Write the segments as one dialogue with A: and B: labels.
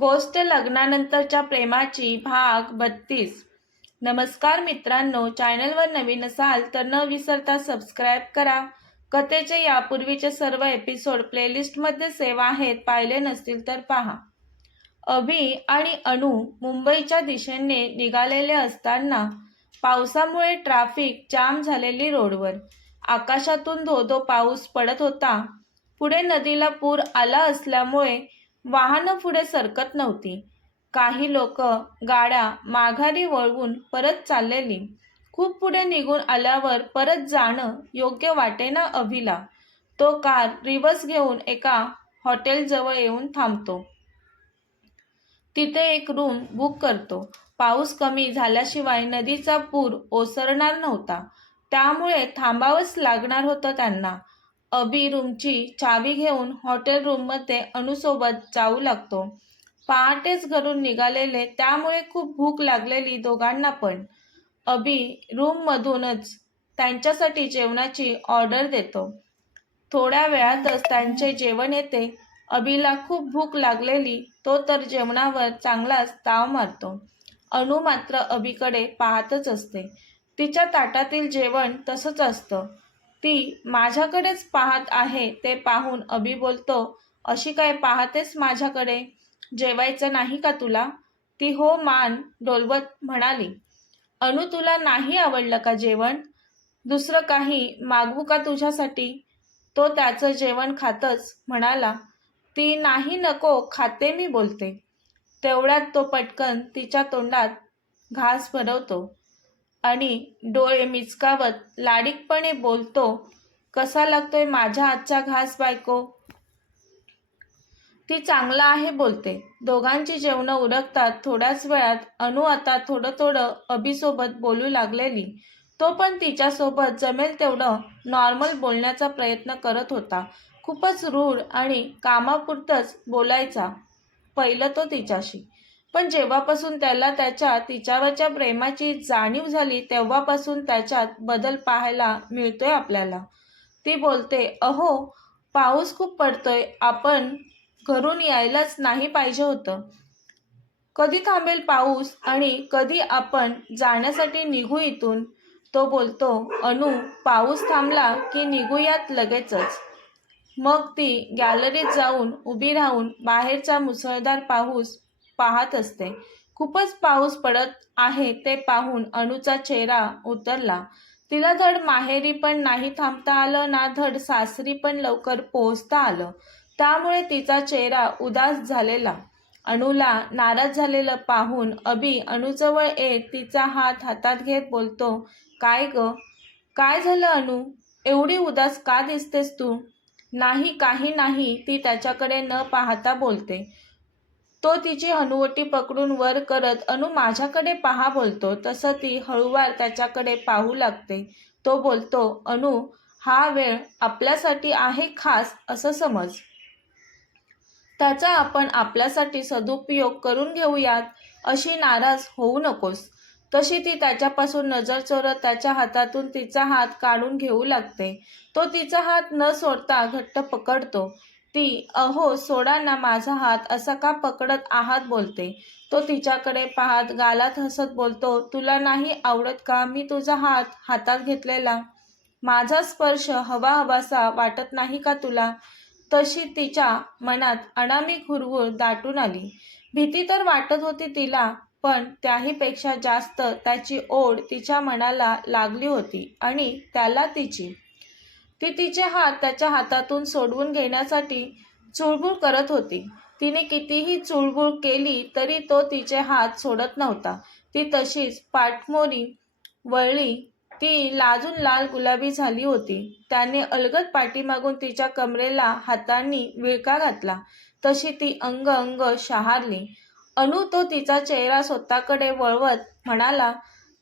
A: गोष्ट लग्नानंतरच्या प्रेमाची भाग बत्तीस. नमस्कार मित्रांनो चॅनलवर नवीन असाल तर न विसरता सबस्क्राईब करा. कथेचे यापूर्वीचे सर्व एपिसोड प्लेलिस्टमध्ये सेव आहेत पाहिले नसतील तर पहा. अभि आणि अणू मुंबईच्या दिशेने निघालेले असताना पावसामुळे ट्रॅफिक जाम झालेली रोडवर. आकाशातून धोधो पाऊस पडत होता. पुढे नदीला पूर आला असल्यामुळे वाहनं पुढे सरकत नव्हती. काही लोक गाड्या माघारी वळवून परत चाललेली. खूप पुढे निघून आल्यावर परत जाणं योग्य वाटेना अभिला तो कार रिवर्स घेऊन एका हॉटेलजवळ येऊन थांबतो. तिथे एक रूम बुक करतो. पाऊस कमी झाल्याशिवाय नदीचा पूर ओसरणार नव्हता. त्यामुळे थांबावंच लागणार होतं त्यांना. अबी रूमची चावी घेऊन हॉटेल रूममध्ये अनुसोबत जाऊ लागतो. पहाटेच घरून निघालेले त्यामुळे खूप भूक लागलेली दोघांना पण. अबी रूममधूनच त्यांच्यासाठी जेवणाची ऑर्डर देतो. थोड्या वेळातच त्यांचे जेवण येते. अबीला खूप भूक लागलेली तो तर जेवणावर चांगलाच ताव मारतो. अनु मात्र अबीकडे पाहतच असते. तिच्या ताटातील जेवण तसंच असतं. ती माझ्याकडेच पाहत आहे ते पाहून अबी बोलतो अशी काय पाहतेस माझ्याकडे? जेवायचं नाही का तुला? ती हो मान डोलवत म्हणाली. अनु तुला नाही आवडलं का जेवण? दुसरं काही मागवू का तुझ्यासाठी? तो त्याचं जेवण खातच म्हणाला. ती नाही नको खाते मी बोलते. तेवढ्यात तो पटकन तिच्या तोंडात घास भरवतो. आणि डोळे मिचकावत लाडीकपणे बोलतो कसा लागतोय माझ्या आजचा घास बायको? ती चांगला आहे बोलते. दोघांची जेवणं उरकतात. थोड्याच वेळात अनु आता थोडं थोडं अभिसोबत बोलू लागलेली. तो पण तिच्यासोबत जमेल तेवढं नॉर्मल बोलण्याचा प्रयत्न करत होता. खूपच रूढ आणि कामापुरतंच बोलायचा. पहिलं तो तिच्याशी. पण जेव्हापासून त्याला त्याच्या तिच्यावरच्या प्रेमाची जाणीव झाली तेव्हापासून त्याच्यात बदल पाहायला मिळतोय आपल्याला. ती बोलते अहो पाऊस खूप पडतोय. आपण घरून यायलाच नाही पाहिजे होतं. कधी थांबेल पाऊस आणि कधी आपण जाण्यासाठी निघू इथून? तो बोलतो अनु पाऊस थांबला की निघूयात लगेचच. मग ती गॅलरीत जाऊन उभी राहून बाहेरचा मुसळधार पाऊस पाहत असते. खूपच पाऊस पडत आहे ते पाहून अणूचा चेहरा उतरला. तिला धड माहेरी पण नाही थांबता आलं ना धड सासरी पण लवकर पोहोचता आलं. त्यामुळे तिचा चेहरा उदास झालेला. अणूला नाराज झालेलं पाहून अभि अनुजवळ येत तिचा हात हातात घेत बोलतो काय ग? काय झालं अणू? एवढी उदास का दिसतेस तू? नाही काही नाही ती त्याच्याकडे न पाहता बोलते. तो तिची हनुवटी पकडून वर करत अनु माझ्याकडे पहा बोलतो. तसं ती हळूवार त्याच्याकडे पाहू लागते. तो बोलतो अनु हा वेळ आपल्यासाठी आहे खास असं समज. त्याचा आपण आपल्यासाठी सदुपयोग करून घेऊयात अशी नाराज होऊ नकोस. तशी ती त्याच्यापासून नजर चोरत त्याच्या हातातून तिचा हात काढून घेऊ लागते. तो तिचा हात न सोडता घट्ट पकडतो. ती अहो सोडा ना माझा हात असा का पकडत आहात? बोलते. तो तिच्याकडे पाहत गालात हसत बोलतो तुला नाही आवडत का मी तुझा हात हातात घेतलेला? माझा स्पर्श हवा हवासा वाटत नाही का तुला? तशी तिच्या मनात अनामिक हुरहुर दाटून आली. भीती तर वाटत होती तिला पण त्याहीपेक्षा जास्त त्याची ओढ तिच्या मनाला लागली होती आणि त्याला तिची. ती तिचे हात त्याच्या हातातून सोडवून घेण्यासाठी चुळबुळ करत होती. तिने कितीही चुळबुळ केली तरी तो तिचे हात सोडत नव्हता. ती तशीच पाठमोरी वळली. ती लाजून लाल गुलाबी झाली होती. त्याने अलगद पाठीमागून तिच्या कमरेला हातांनी विळका घातला. तशी ती अंग अंग शहारली. अनु तो तिचा चेहरा स्वतःकडे वळवत म्हणाला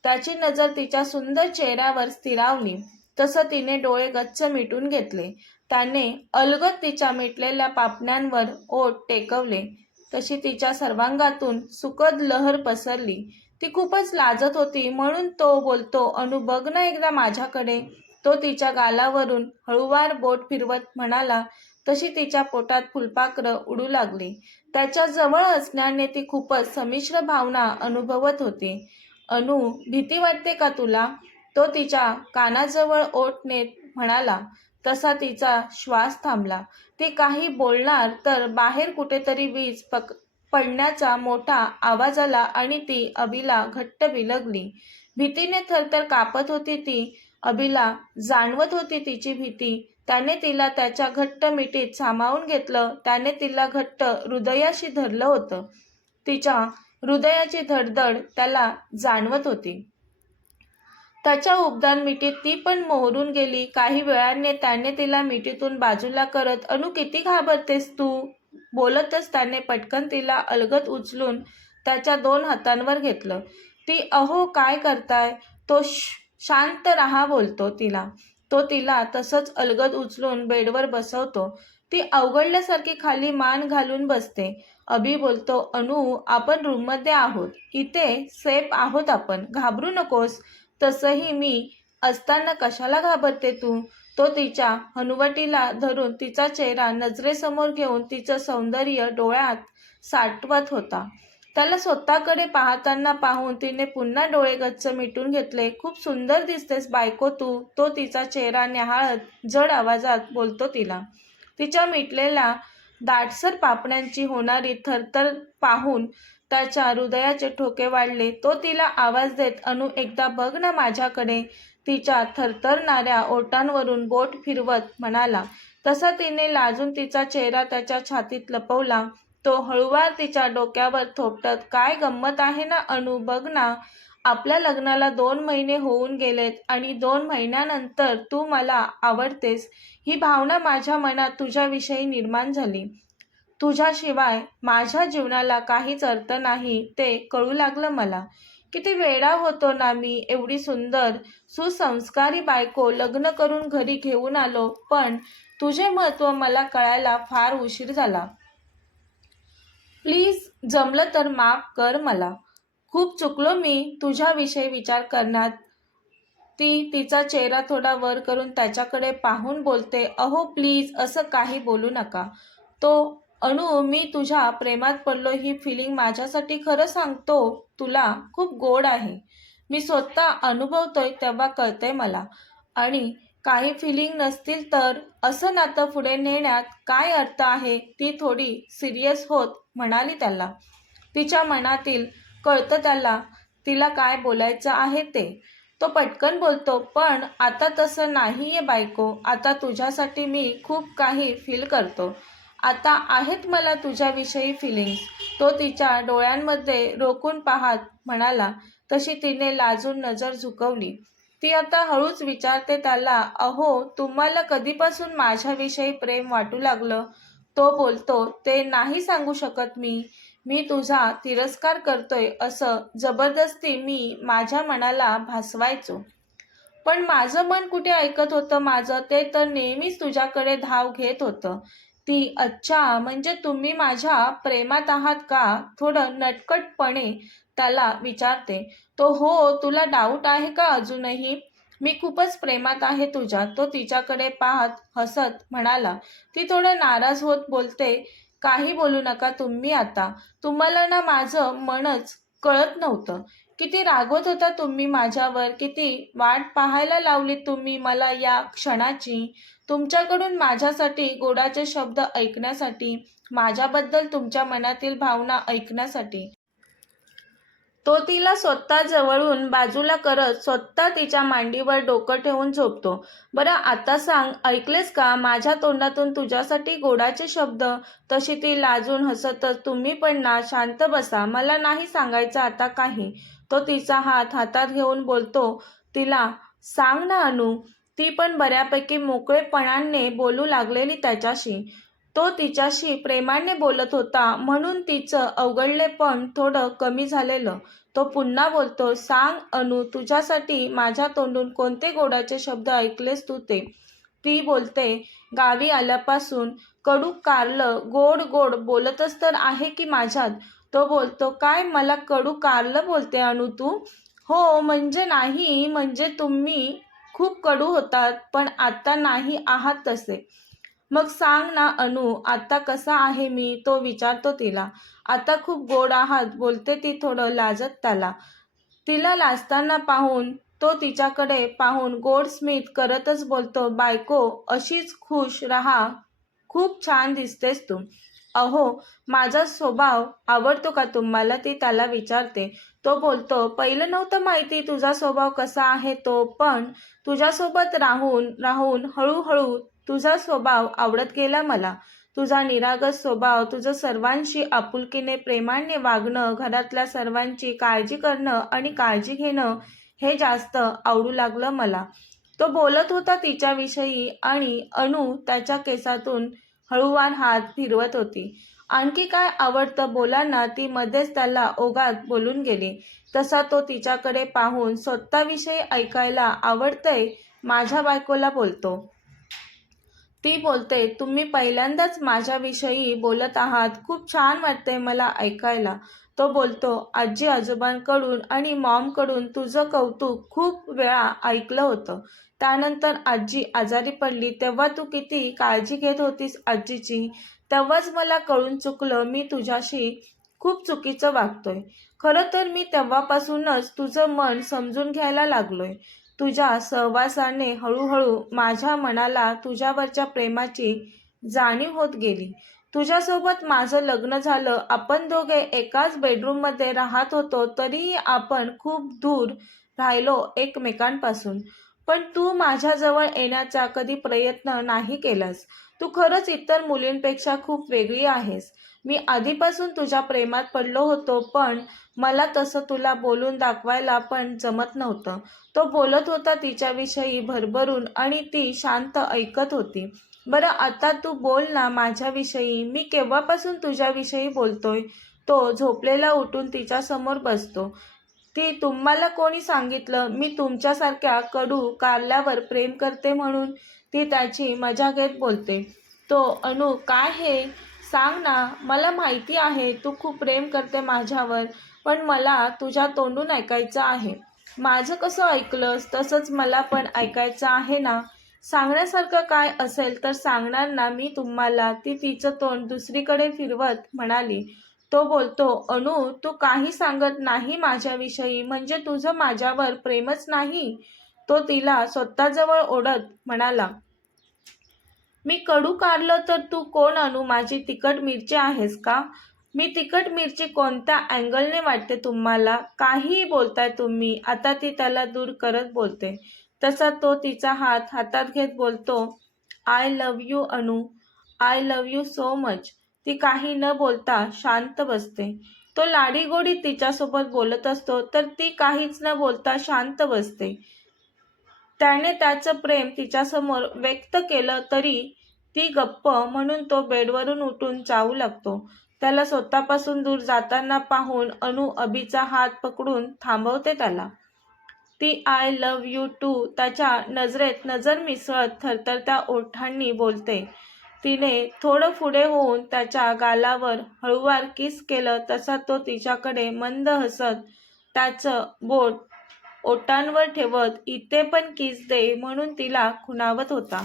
A: त्याची नजर तिच्या सुंदर चेहऱ्यावर स्थिरावली. तसं तिने डोळे गच्च मिटून घेतले. त्याने अलगद तिच्या मिटलेल्या पापण्यांवर ओठ टेकवले. तशी तिच्या सर्वांगातून सुखद लहर पसरली. ती खूपच लाजत होती. म्हणून तो बोलतो अनु बघ ना एकदा माझ्याकडे. तो तिच्या गालावरून हळूवार बोट फिरवत म्हणाला. तशी तिच्या पोटात फुलपाखरं उडू लागली. त्याच्याजवळ असण्याने ती खूपच संमिश्र भावना अनुभवत होती. अनु भीती वाटते का तुला? तो तिच्या कानाजवळ ओठ नेत म्हणाला तसा तिचा श्वास थांबला. ती काही बोलणार तर बाहेर कुठेतरी वीज पक पडण्याचा मोठा आवाज आला आणि ती अभिला घट्ट बिलगली भीतीने थरथर कापत होती ती. अभिला जाणवत होती तिची भीती. त्याने तिला त्याच्या घट्ट मिठीत सामावून घेतलं. त्याने तिला घट्ट हृदयाशी धरलं होतं. तिच्या हृदयाची धडधड त्याला जाणवत होती. त्याच्या उबदान मिठीत ती पण मोहरून गेली. काही वेळाने त्याने तिला मिठीतून बाजूला करत अनु किती घाबरतेस तू? बोलतच त्याने पटकन तिला अलगद उचलून त्याच्या दोन हातांवर घेतलं. ती अहो काय करताय? तो शांत राहा बोलतो तिला. तो तिला तसंच अलगद उचलून बेडवर बसवतो. ती अवघडल्यासारखी खाली मान घालून बसते. अभि बोलतो अनु आपण रूममध्ये आहोत. इथे सेफ आहोत आपण. घाबरू नकोस. तसंही मी असताना कशाला घाबरते तू? तो तिच्या हनुवटीला धरून तिचा चेहरा नजरेसमोर घेऊन तिचं सौंदर्य डोळ्यात साठवत होता. त्याला स्वतःकडे पाहताना पाहून तिने पुन्हा डोळे गच्च मिटून घेतले. खूप सुंदर दिसतेस बायको तू तो तिचा चेहरा न्याहाळत जड आवाजात बोलतो तिला. तिच्या मिटलेल्या दाटसर पापण्यांची होणारी थरथर पाहून त्याच्या हृदयाचे ठोके वाढले. तो तिला आवाज देत अनु एकदा बघ ना माझ्याकडे. तिच्या थरथरणाऱ्या ओटांवरून बोट फिरवत म्हणाला. तसा तिने लाजून तिचा चेहरा त्याच्या छातीत लपवला. तो हळूवार तिच्या डोक्यावर थोपटत काय गंमत आहे ना अनु बघ ना. आपल्या लग्नाला दोन महिने होऊन गेलेत आणि दोन महिन्यानंतर तू मला आवडतेस. ही भावना माझ्या मनात तुझ्याविषयी निर्माण झाली. तुझ्याशिवाय माझ्या जीवनाला काहीच अर्थ नाही ते कळू लागलं मला. किती वेडा होतो ना मी एवढी सुंदर सुसंस्कारी बायको लग्न करून घरी घेऊन आलो पण तुझे महत्त्व मला कळायला फार उशीर झाला. प्लीज जमलं तर माफ कर मला. खूप चुकलो मी तुझ्याविषयी विचार करण्यात. ती तिचा चेहरा थोडा वर करून त्याच्याकडे पाहून बोलते अहो प्लीज असं काही बोलू नका. तो अणू मी तुझ्या प्रेमात पडलो ही फिलिंग माझ्यासाठी खरं सांगतो तुला खूप गोड आहे. मी स्वतः अनुभवतोय तेव्हा कळतंय मला. आणि काही फिलिंग नसतील तर असं नातं पुढे नेण्यात काय अर्थ आहे ती थोडी सिरियस होत म्हणाली त्याला. तिच्या मनातील कळतं त्याला तिला काय बोलायचं आहे ते. तो पटकन बोलतो पण आता तसं नाही आहे बायको आता तुझ्यासाठी मी खूप काही फील करतो. आता आहेत मला तुझ्याविषयी फिलिंग्स तो तिच्या डोळ्यांमध्ये रोखून पाहत म्हणाला तशी तिने लाजून नजर झुकवली. ती आता हळूच विचारते त्याला अहो तुम्हाला कधीपासून माझ्याविषयी प्रेम वाटू लागलं? तो बोलतो ते नाही सांगू शकत मी. मी तुझा तिरस्कार करतोय असं जबरदस्ती मी माझ्या मनाला भासवायचो. पण माझं मन कुठे ऐकत होतं माझं? ते तर नेहमीच तुझ्याकडे धाव घेत होतं. ती अच्छा म्हणजे तुम्ही माझ्या प्रेमात आहात का? थोडं नटकटपणे त्याला विचारते. तो हो तुला डाऊट आहे का अजूनही? मी खूपच प्रेमात आहे तुझ्या. तो तिच्याकडे पाहत हसत म्हणाला. ती थोडं नाराज होत बोलते. काही बोलू नका तुम्ही आता. तुम्हाला ना माझं मनच कळत नव्हतं. किती रागवत होता तुम्ही माझ्यावर किती वाट पाहायला लावली तुम्ही मला या क्षणाची. तुमच्याकडून माझ्यासाठी गोडाचे शब्द ऐकण्यासाठी माझ्याबद्दल तुमच्या मनातील भावना ऐकण्यासाठी. तो तिला स्वतः जवळून बाजूला करत स्वतः तिच्या मांडीवर डोकं ठेवून झोपतो. बरं आता सांग ऐकलेस का? माझ्या तोंडातून तुझ्यासाठी गोडाचे शब्द तशी ती लाजून हसतच तुम्ही पण ना शांत बसा मला नाही सांगायचं आता काही. तो तिचा हात हातात घेऊन बोलतो तिला सांग ना अनु ती पण बऱ्यापैकी मोकळेपणाने बोलू लागलेली त्याच्याशी. तो तिच्याशी प्रेमाने बोलत होता म्हणून तिचं अवघडलेपण थोडं कमी झालेलं. तो पुन्हा बोलतो सांग अनु तुझ्यासाठी माझ्या तोंडून कोणते गोडाचे शब्द ऐकलेस तू ते? ती बोलते गावी आल्यापासून कडू कारलं गोड गोड बोलतच तर आहे की माझ्यात? तो बोलतो काय मला कडू कारलं बोलते अनु तू? हो म्हणजे नाही म्हणजे तुम्ही खूप कडू होतात पण आता नाही आहात तसे. मग सांग ना अनु आता कसा आहे मी? तो विचारतो तिला. आता खूप गोड आहात बोलते ती थोडं लाजत त्याला. तिला लाजताना पाहून तो तिच्याकडे पाहून गोड स्मित करतच बोलतो बायको अशीच खुश राहा. खूप छान दिसतेस तू. अहो माझा स्वभाव आवडतो का तुम्हाला? ती त्याला विचारते. तो बोलतो पहिलं नव्हतं माहिती तुझा स्वभाव कसा आहे तो पण तुझ्यासोबत राहून राहून हळूहळू तुझा स्वभाव आवडत गेला मला. तुझा निरागस स्वभाव तुझं सर्वांशी आपुलकीने प्रेमाने वागणं घरातल्या सर्वांची काळजी करणं आणि काळजी घेणं हे जास्त आवडू लागलं मला. तो बोलत होता तिच्याविषयी आणि अणू त्याच्या केसातून हळूवार हात फिरवत होती. आणखी काय आवडतं बोलांना ती मध्येच त्याला ओघात बोलून गेली. तसा तो तिच्याकडे पाहून स्वतःविषयी ऐकायला आवडतंय माझ्या बायकोला बोलतो. ती बोलते तुम्ही पहिल्यांदाच माझ्याविषयी बोलत आहात. खूप छान वाटते मला ऐकायला. तो बोलतो आजी आजोबांकडून आणि मॉमकडून तुझं कौतुक खूप वेळा ऐकलं होतं. त्यानंतर आजी आजारी पडली. तेव्हा तू किती काळजी घेत होतीस आजीची? तेव्हाच मला कळून चुकलं. मी तुझ्याशी खूप चुकीचं वागतोय. खरं तर मी तेव्हापासूनच तुझं मन समजून घ्यायला लागलोय. तुझ्या सहवासाने हळूहळू माझ्या मनाला तुझ्यावरच्या प्रेमाची जाणीव होत गेली. तुझ्यासोबत माझं लग्न झालं. आपण दोघे एकाच बेडरूममध्ये राहत होतो तरीही आपण खूप दूर राहिलो एकमेकांपासून. पण तू माझ्याजवळ येण्याचा कधी प्रयत्न नाही केलास. तू खरंच इतर मुलींपेक्षा खूप वेगळी आहेस. मी आधीपासून तुझ्या प्रेमात पडलो होतो पण मला तसं तुला बोलून दाखवायला पण जमत नव्हतं. तो बोलत होता तिच्याविषयी भरभरून आणि ती शांत ऐकत होती. बरं आता तू बोल ना माझ्याविषयी. मी केव्हापासून तुझ्याविषयी बोलतोय? तो झोपलेला उठून तिच्यासमोर बसतो. ती तुम्हाला कोणी सांगितलं? मी तुमच्यासारख्या कडू कारल्यावर प्रेम करते म्हणून ती त्याची मजा घेत बोलते. तो अनु काय हे? सांग ना मला माहिती आहे तू खूप प्रेम करते माझ्यावर पण मला तुझ्या तोंडून ऐकायचं आहे. माझं कसं ऐकलंस तसंच मला पण ऐकायचं आहे ना. सांगण्यासारखं काय असेल तर सांगणार ना मी तुम्हाला ती तिचं तोंड दुसरीकडे फिरवत म्हणाली. तो बोलतो अनु तू काही सांगत नाही माझ्याविषयी म्हणजे तुझं माझ्यावर प्रेमच नाही? तो तिला स्वतःजवळ ओढत म्हणाला. मी कडू काढलं तर तू कोण अनु? माझी तिखट मिरची आहेस का? मी तिखट मिरची कोणत्या अँगलने वाटते तुम्हाला? काहीही बोलताय तुम्ही. आता ती त्याला दूर करत बोलते. तसा तो तिचा हात हातात घेत बोलतो I love you Anu. I love you so much. ती काही न बोलता शांत बसते. तो लाडीगोडी तिच्यासोबत बोलत असतो तर ती काहीच न बोलता शांत बसते. त्याने त्याचं प्रेम तिच्यासमोर व्यक्त केलं तरी ती गप्प म्हणून तो बेडवरून उठून जाऊ लागतो. त्याला स्वतःपासून दूर जाताना पाहून अनु अभिचा हात पकडून थांबवते त्याला. ती आय लव यू टू त्याच्या नजरेत नजर मिसळत थरथरत्या ओठांनी बोलते. तिने थोडं पुढे होऊन त्याच्या गालावर हळूवार किस केलं तसा तो तिच्याकडे मंद हसत त्याचं बोट ओटांवर ठेवत इथे पण किस दे म्हणून तिला खुणावत होता.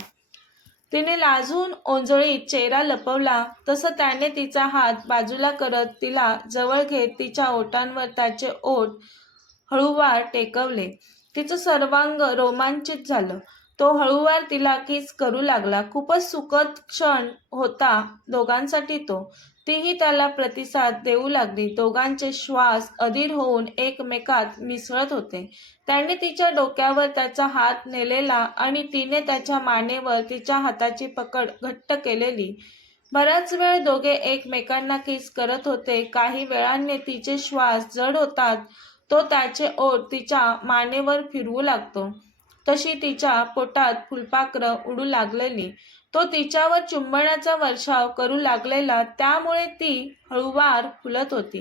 A: तिने लाजून ओंजळीत चेहरा लपवला. तसं त्याने तिचा हात बाजूला करत तिला जवळ घेत तिच्या ओटांवर त्याचे ओठ हळूवार टेकवले. तिचं सर्वांग रोमांचित झालं. तो हळूवार तिला किस करू लागला. खूपच सुखद क्षण होता दोघांसाठी तो. तीही त्याला प्रतिसाद देऊ लागली. दोघांचे श्वास अधीर होऊन एकमेकात मिसळत होते. त्याने तिच्या डोक्यावर त्याचा हात नेलेला आणि तिने त्याच्या मानेवर तिच्या हाताची पकड घट्ट केलेली. बराच वेळ दोघे एकमेकांना किस करत होते. काही वेळाने तिचे श्वास जड होतात. तो त्याचे ओठ तिच्या मानेवर फिरवू लागतो. तशी तिच्या पोटात फुलपाखरं उडू लागलेली. तो तिच्यावर चुंबनाचा वर्षाव करू लागलेला त्यामुळे ती हळूवार फुलत होती.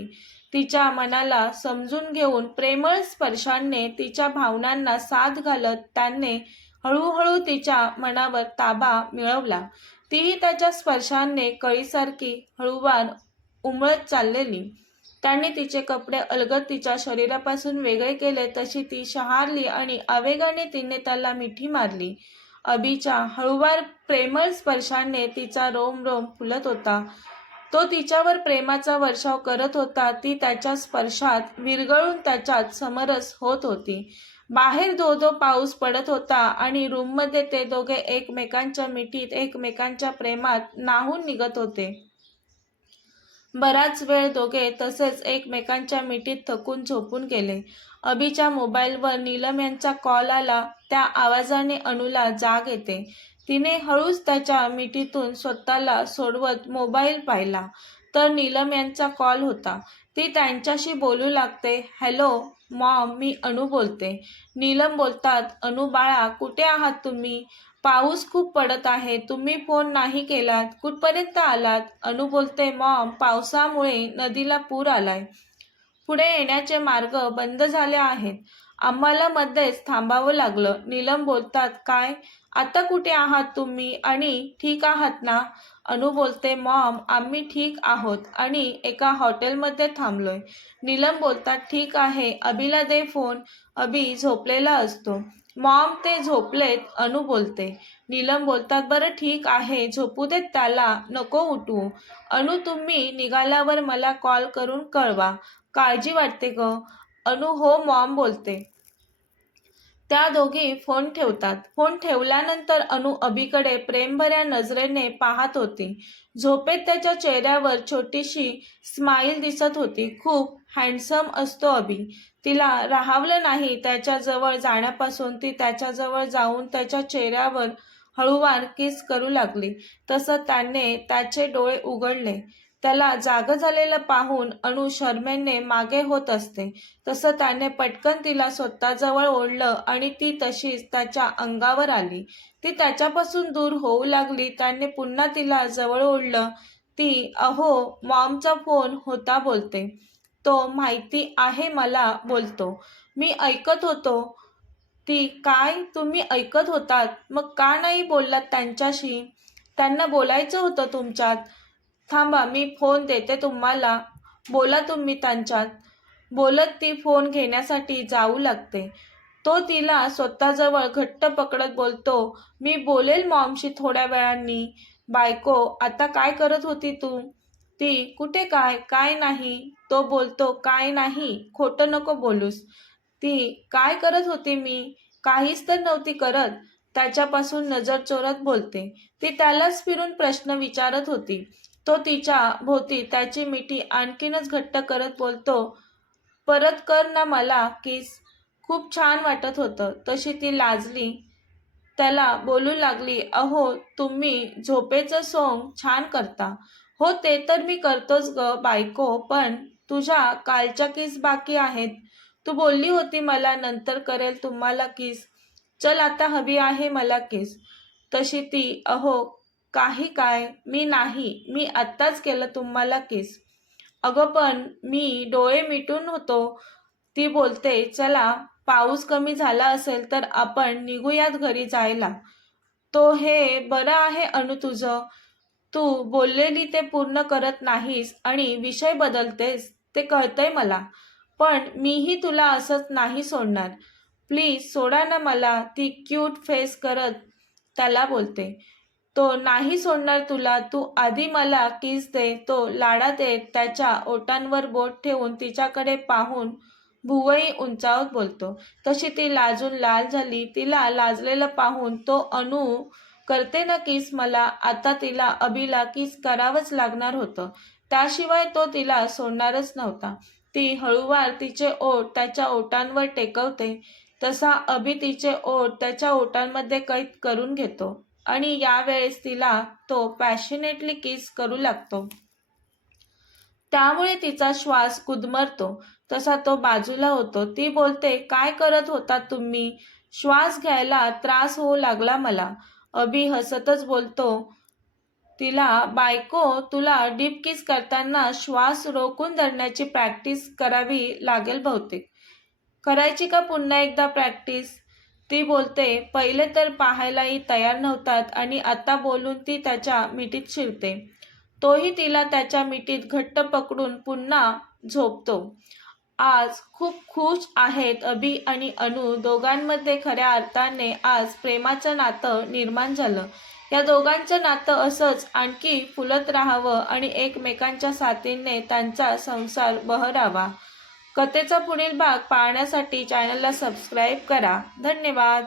A: तिच्या मनाला समजून घेऊन प्रेमळ स्पर्शाने तिच्या भावनांना साथ घालत त्याने हळूहळू तिच्या मनावर ताबा मिळवला. तीही त्याच्या स्पर्शाने कळीसारखी हळूवार उमळत चाललेली. त्याने तिचे कपडे अलगद तिच्या शरीरापासून वेगळे केले तशी ती शहारली आणि आवेगाने तिने त्याला मिठी मारली. अबीच्या हळूवार प्रेमळ स्पर्शाने तिचा रोम रोम फुलत होता. तो तिच्यावर प्रेमाचा वर्षाव करत होता. ती त्याच्या स्पर्शात विरगळून त्याच्यात समरस होत होती. बाहेर धो धो पाऊस पडत होता आणि रूममध्ये ते दोघे एकमेकांच्या मिठीत एकमेकांच्या प्रेमात नाहून निघत होते. बराच वेळ दोघे तसेच एकमेकांच्या मिठीत थकून झोपून गेले. अभिच्या मोबाईलवर नीलम यांचा कॉल आला. त्या आवाजाने अनुला जाग येते. तिने हळूच त्याच्या मिठीतून स्वतःला सोडवत मोबाईल पाहिला. तर नीलम यांचा कॉल होता. ती त्यांच्याशी बोलू लागते. हॅलो मॉम मी अनु बोलते. नीलम बोलतात अनु बाळा कुठे आहात तुम्ही? पाऊस खूप पडत आहे. तुम्ही फोन नाही केलात. कुठपर्यंत आलात? अनु बोलते मॉम पावसामुळे नदीला पूर आलाय. पुढे येण्याचे मार्ग बंद झाले आहेत. आम्हाला मध्येच थांबावं लागलं. नीलम बोलतात काय? आता कुठे आहात तुम्ही? आणि ठीक आहात ना? अनु बोलते मॉम आम्ही ठीक आहोत आणि एका हॉटेलमध्ये थांबलोय. नीलम बोलतात ठीक आहे. अभिला दे फोन. अभि झोपलेला असतो. मॉम ते झोपलेत अनु बोलते. नीलम बोलतात बरं ठीक आहे. झोपू देत त्याला. नको उठवू अनु तुम्ही निघाल्यावर मला कॉल करून कळवा. काळजी वाटते ग. अनु हो मॉम बोलते. त्या दोघी फोन ठेवतात. फोन ठेवल्यानंतर अनु अभिकडे प्रेमभऱ्या नजरेने पाहत होती. झोपेत त्याच्या चेहऱ्यावर छोटीशी स्माईल दिसत होती. खूप हँडसम असतो अभि तिला राहावलं नाही त्याच्याजवळ जाण्यापासून ती त्याच्याजवळ जाऊन त्याच्या चेहऱ्यावर हळूवार किस करू लागली. तसं त्याने त्याचे डोळे उघडले. त्याला जाग झालेलं पाहून अनु शर्मेने मागे होत असते. तसं त्याने पटकन तिला स्वतःजवळ ओढलं आणि ती तशीच त्याच्या अंगावर आली. ती त्याच्यापासून दूर होऊ लागली त्याने पुन्हा तिला जवळ ओढलं. ती अहो मॉमचा फोन होता बोलते. तो माहिती आहे मला बोलतो. मी ऐकत होतो. ती काय? तुम्ही ऐकत होतात? मग का नाही बोललात त्यांच्याशी? त्यांना बोलायचं होतं तुमच्यात? थांबा मी फोन देते तुम्हाला. बोला तुम्ही त्यांच्यात. बोलत ती फोन घेण्यासाठी जाऊ लागते. तो तिला स्वतःजवळ घट्ट पकडत बोलतो मी बोलेल मॉमशी थोड्या वेळांनी. बायको आता काय करत होती तू? ती कुठे काय? काय नाही. तो बोलतो काय नाही खोटं नको बोलूस. ती काय करत होती मी? काहीच तर नव्हती करत. त्याच्यापासून नजर चोरत बोलते. ती त्यालाच फिरून प्रश्न विचारत होती. तो तिच्या भोवती त्याची मिठी आणखीनच घट्ट करत बोलतो परत कर ना मला किस. खूप छान वाटत होतं. तशी ती लाजली. त्याला बोलू लागली अहो तुम्ही झोपेचं सोंग छान करता. हो ते तर मी करतोच ग बायको पण तुझ्या कालच्या किस बाकी आहेत? तू बोलली होती मला नंतर करेल तुम्हाला किस. चल आता हवी आहे मला किस. तशी ती अहो काही काय मी नाही मी आत्ताच केलं तुम्हाला किस अगं पण मी डोळे मिटून होतो. ती बोलते चला पाऊस कमी झाला असेल तर आपण निघूयात घरी जायला. तो हे बरं आहे अनु तुझं. तू बोललेली ते पूर्ण करत नाहीस आणि विषय बदलतेस ते कळतंय मला. पण मीही तुला असंच नाही सोडणार. प्लीज सोडा ना मला ती क्यूट फेस करत त्याला बोलते. तो नाही सोडणार तुला तू आधी मला किस दे. तो लाडात येत त्याच्या ओटांवर बोट ठेवून तिच्याकडे पाहून भुवई उंचावत बोलतो. तशी ती लाजून लाल झाली. तिला लाजलेलं पाहून तो अनु करते ना किस मला? आता तिला अभिला किस करावंच लागणार होतं. त्याशिवाय तो तिला सोडणारच नव्हता. ती हळूवार तिचे ओठ त्याच्या ओटांवर टेकवते. तसा अभि तिचे ओठ त्याच्या ओटांमध्ये कैद करून घेतो. आणि यावेळेस तिला तो पॅशनेटली किस करू लागतो. त्यामुळे तिचा श्वास कुदमरतो. तसा तो बाजूला होतो. ती बोलते काय करत होता तुम्ही? श्वास घ्यायला त्रास होऊ लागला मला. अभि हसतच बोलतो तिला बायको तुला डीप किस करताना श्वास रोखून धरण्याची प्रॅक्टिस करावी लागेल बहुतेक. करायची का पुन्हा एकदा प्रॅक्टिस ती बोलते पहिले तर पाहायलाही तयार नव्हतात आणि आता बोलून ती त्याच्या मिठीत शिरते. तोही तिला त्याच्या मिठीत घट्ट पकडून पुन्हा झोपतो. आज खूप खुश आहेत अभि आणि अनु. दोघांमध्ये खऱ्या अर्थाने आज प्रेमाचं नातं निर्माण झालं. या दोघांचं नातं असंच आणखी फुलत राहावं आणि एकमेकांच्या साथीने त्यांचा संसार बहरावा. कथेचा पुढील भाग पाहण्यासाठी चॅनलला सबस्क्राईब करा. धन्यवाद.